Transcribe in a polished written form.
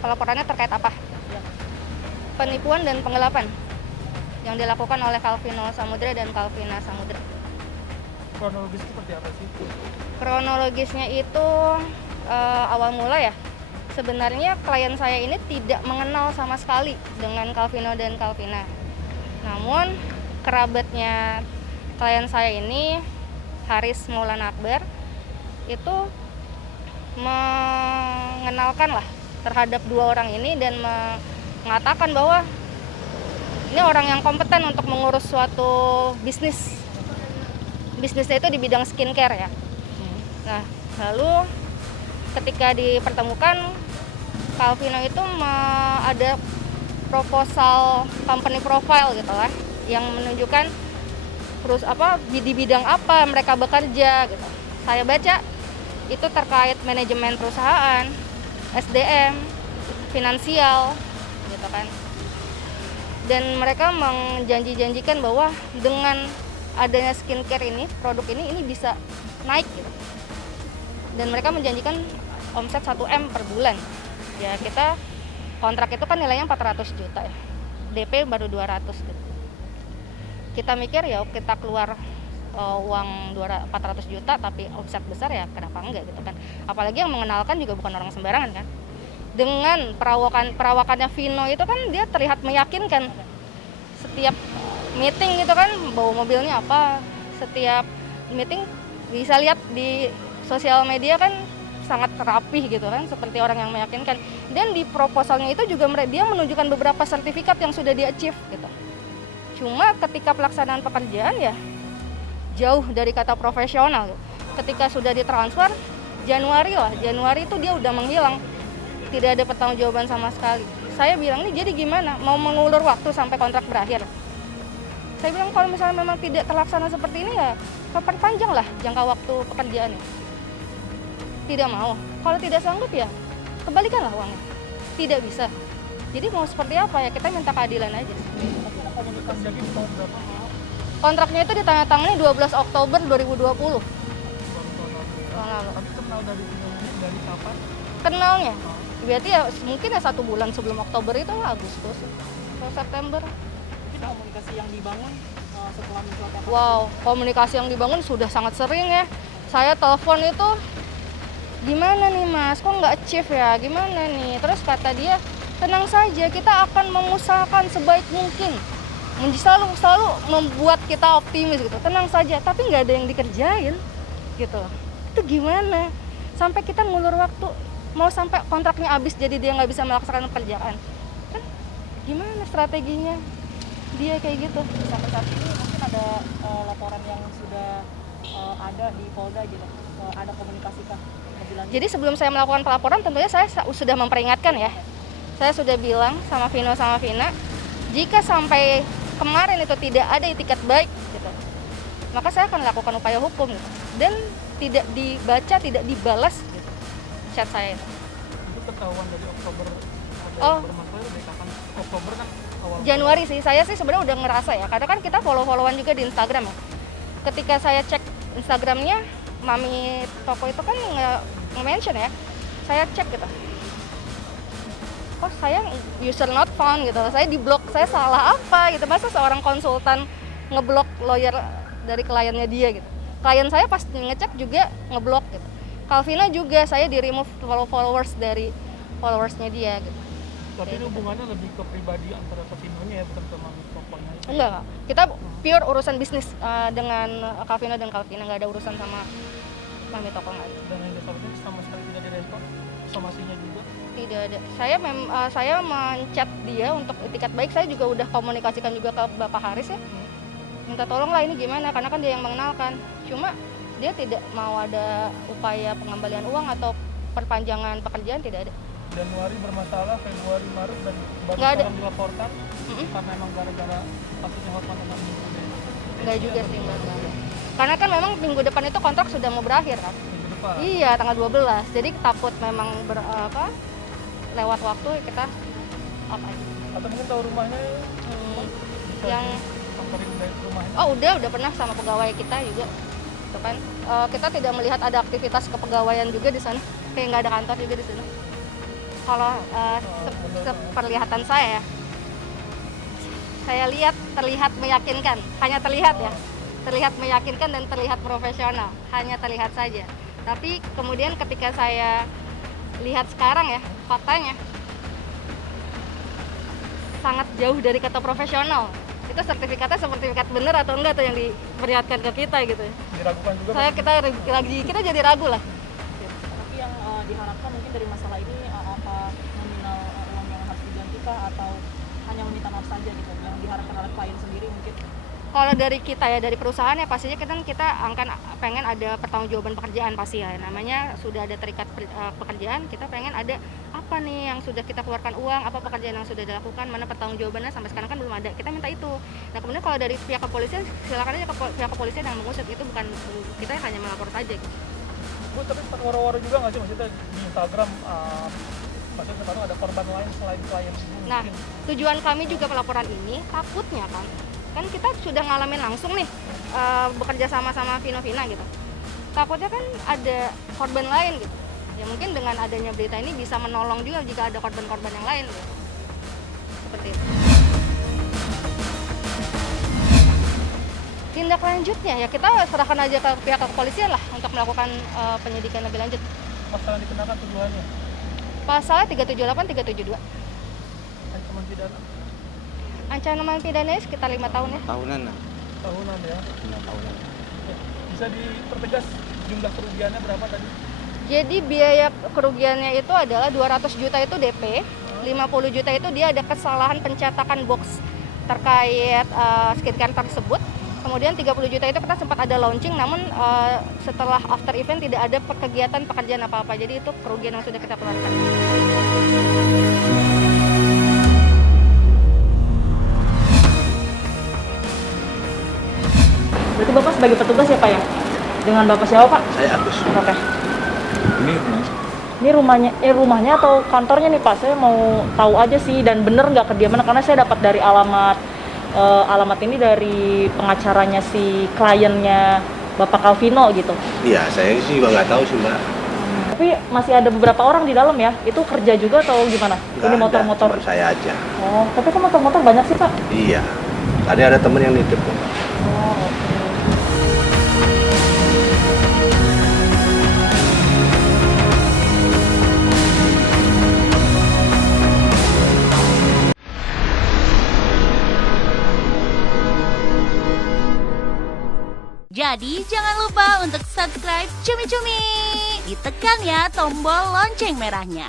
Pelaporannya terkait apa? Penipuan dan penggelapan yang dilakukan oleh Calvino Samudra dan Calvina Samudra. Kronologis seperti apa sih? Kronologisnya itu awal mula ya. Sebenarnya klien saya ini tidak mengenal sama sekali dengan Calvino dan Calvina. Namun kerabatnya klien saya ini, Haris Maulana Akbar, itu mengenalkan lah terhadap dua orang ini dan mengatakan bahwa ini orang yang kompeten untuk mengurus suatu bisnis. Bisnisnya itu di bidang skincare ya. Nah, lalu ketika dipertemukan, Calvino itu ada proposal company profile gitu lah, yang menunjukkan terus di bidang apa mereka bekerja gitu. Saya baca itu terkait manajemen perusahaan, SDM, finansial gitu kan. Dan mereka menjanjikan bahwa dengan adanya skincare ini, produk ini bisa naik gitu. Dan mereka menjanjikan omset 1M per bulan. Ya kita kontrak itu kan nilainya 400 juta ya. DP baru 200 gitu. Kita mikir ya kita keluar uang 400 juta tapi omset besar ya kenapa enggak gitu kan. Apalagi yang mengenalkan juga bukan orang sembarangan kan. Dengan perawakannya Vino itu kan dia terlihat meyakinkan. Setiap meeting gitu kan bawa mobilnya apa, setiap meeting bisa lihat di sosial media kan sangat rapih gitu kan, seperti orang yang meyakinkan. Dan di proposalnya itu juga dia menunjukkan beberapa sertifikat yang sudah di-achieve gitu. Cuma ketika pelaksanaan pekerjaan ya jauh dari kata profesional gitu. Ketika sudah ditransfer Januari itu dia udah menghilang, tidak ada pertanggungjawaban sama sekali. Saya bilang nih jadi gimana, mau mengulur waktu sampai kontrak berakhir? Saya bilang kalau misalnya memang tidak terlaksana seperti ini ya perpanjang lah jangka waktu pekerjaannya. Tidak mau, kalau tidak sanggup ya kembalikanlah uangnya. Tidak bisa. Jadi mau seperti apa ya, kita minta keadilan aja. Komunikasi lagi di tahun berapa? Kontraknya itu ditandatangani 12 Oktober 2020. Tapi kenal dari kapan? Kenalnya? Berarti ya mungkin ya 1 bulan sebelum Oktober itu Agustus atau September. Mungkin komunikasi yang dibangun setelah mencuat. Wow, komunikasi yang dibangun sudah sangat sering ya. Saya telepon itu, gimana nih mas, kok nggak achieve ya, gimana nih? Terus kata dia, tenang saja, kita akan mengusahakan sebaik mungkin. Selalu membuat kita optimis gitu, tenang saja, tapi nggak ada yang dikerjain gitu. Itu gimana? Sampai kita ngulur waktu, mau sampai kontraknya habis jadi dia nggak bisa melaksanakan pekerjaan. Kan gimana strateginya? Dia kayak gitu. Sampai saat ini mungkin ada laporan yang sudah ada di Polda gitu, ada komunikasi kah? Jadi sebelum saya melakukan pelaporan tentunya saya sudah memperingatkan ya. Saya sudah bilang sama Vino sama Vina, jika sampai kemarin itu tidak ada itikat baik gitu, maka saya akan lakukan upaya hukum gitu. Dan tidak dibaca, tidak dibalas gitu chat saya itu. Itu ketahuan dari Oktober bermasalah dari kapan? Oktober kan awal Januari sih, saya sih sebenarnya udah ngerasa ya, karena kan kita follow-followan juga di Instagram ya. Ketika saya cek Instagramnya, Mami toko itu kan nge-mention ya, saya cek gitu. Oh saya user not found gitu, saya diblok, saya salah apa gitu. Masa seorang konsultan ngeblok lawyer dari kliennya dia gitu. Klien saya pas ngecek juga ngeblok gitu. Calvina juga saya di remove followers dari followersnya dia gitu. Tapi ini hubungannya lebih ke pribadi antara Calvinonya ya, bukan ke Mami tokonya. Enggak, kita pure urusan bisnis dengan Calvina dan Calvina, nggak ada urusan sama Mami toko nggak ada. Dan yang disampaikan sama sekali tidak direspon, somasinya juga. Tidak ada. Saya menchat dia untuk itikat baik. Saya juga udah komunikasikan juga ke Bapak Haris ya. Minta tolong lah ini gimana, karena kan dia yang mengenalkan. Cuma dia tidak mau ada upaya pengembalian uang atau perpanjangan pekerjaan, tidak ada. Januari bermasalah, Februari, Maret dan baru sekarang dilaporkan karena emang gara-gara kasusnya Hotman dengan Enggak juga sih, enggak. Karena kan memang minggu depan itu kontrak sudah mau berakhir kan. minggu depan. Iya, tanggal 12. Jadi takut memang lewat waktu kita apa aja. Atau mungkin tahu rumahnya Yang samperin dari rumahnya. Oh udah pernah sama pegawai kita juga. Itu kan kita tidak melihat ada aktivitas kepegawaian juga di sana. Kayak nggak ada kantor juga di sana. Kalau seperlihatan saya lihat terlihat meyakinkan, hanya terlihat ya, terlihat meyakinkan dan terlihat profesional, hanya terlihat saja. Tapi kemudian ketika saya lihat sekarang ya, faktanya sangat jauh dari kata profesional. Itu sertifikatnya sertifikat bener atau enggak tuh yang diperlihatkan ke kita gitu. Diragukan juga. Kita jadi ragu lah. Tapi yang diharapkan mungkin dari masalah ini apa nominal uang yang harus diganti atau hanya meminta maaf saja gitu yang diharapkan oleh klien sendiri mungkin? Kalau dari kita ya, dari perusahaan ya pastinya kita akan pengen ada pertanggungjawaban pekerjaan pasti ya. Namanya sudah ada terikat pekerjaan, kita pengen ada apa nih yang sudah kita keluarkan uang, apa pekerjaan yang sudah dilakukan, mana pertanggungjawabannya, sampai sekarang kan belum ada. Kita minta itu. Nah kemudian kalau dari pihak kepolisian, silakan aja pihak kepolisian yang mengusut, itu bukan kita hanya melapor saja gitu. Bu, tapi sempat waro-waro juga nggak sih maksudnya di Instagram, maksudnya sekarang ada korban lain selain klien ibu? Nah, tujuan kami juga pelaporan ini takutnya kan kita sudah ngalamin langsung nih bekerja sama Vino Vina gitu. Takutnya kan ada korban lain gitu. Ya mungkin dengan adanya berita ini bisa menolong juga jika ada korban-korban yang lain gitu. Seperti itu. Tindak lanjutnya ya kita serahkan aja ke pihak kepolisian lah untuk melakukan penyidikan lebih lanjut. Pasal yang dikenakan tuduhannya? Pasalnya 378, 372. Ancaman pidana? Ancaman pidananya sekitar 5 tahun ya. Tahunan lah. Tahunan ya? 5 tahunan. Bisa dipertegas jumlah kerugiannya berapa tadi? Jadi biaya kerugiannya itu adalah 200 juta itu DP, 50 juta itu dia ada kesalahan pencetakan box terkait skincare tersebut. Kemudian 30 juta itu kita sempat ada launching, namun setelah after event tidak ada kegiatan pekerjaan apa-apa. Jadi itu kerugian yang sudah kita keluarkan. Berarti Bapak sebagai petugas ya Pak ya? Dengan Bapak siapa Pak? Saya Agus. Oke. Ini Ini rumahnya atau kantornya nih Pak? Saya mau tahu aja sih dan bener nggak kediaman karena saya dapat dari alamat ini dari pengacaranya si kliennya Bapak Calvino gitu. iya, saya sih juga nggak tahu sih Mbak. Tapi masih ada beberapa orang di dalam ya? Itu kerja juga atau gimana? Nggak Ini ada, motor-motor. cuma saya aja. Oh, tapi kok motor-motor banyak sih Pak? Iya. Tadi ada temen yang nitip kok. Oh, oke. Jadi jangan lupa untuk subscribe Cumi Cumi. Ditekan ya tombol lonceng merahnya.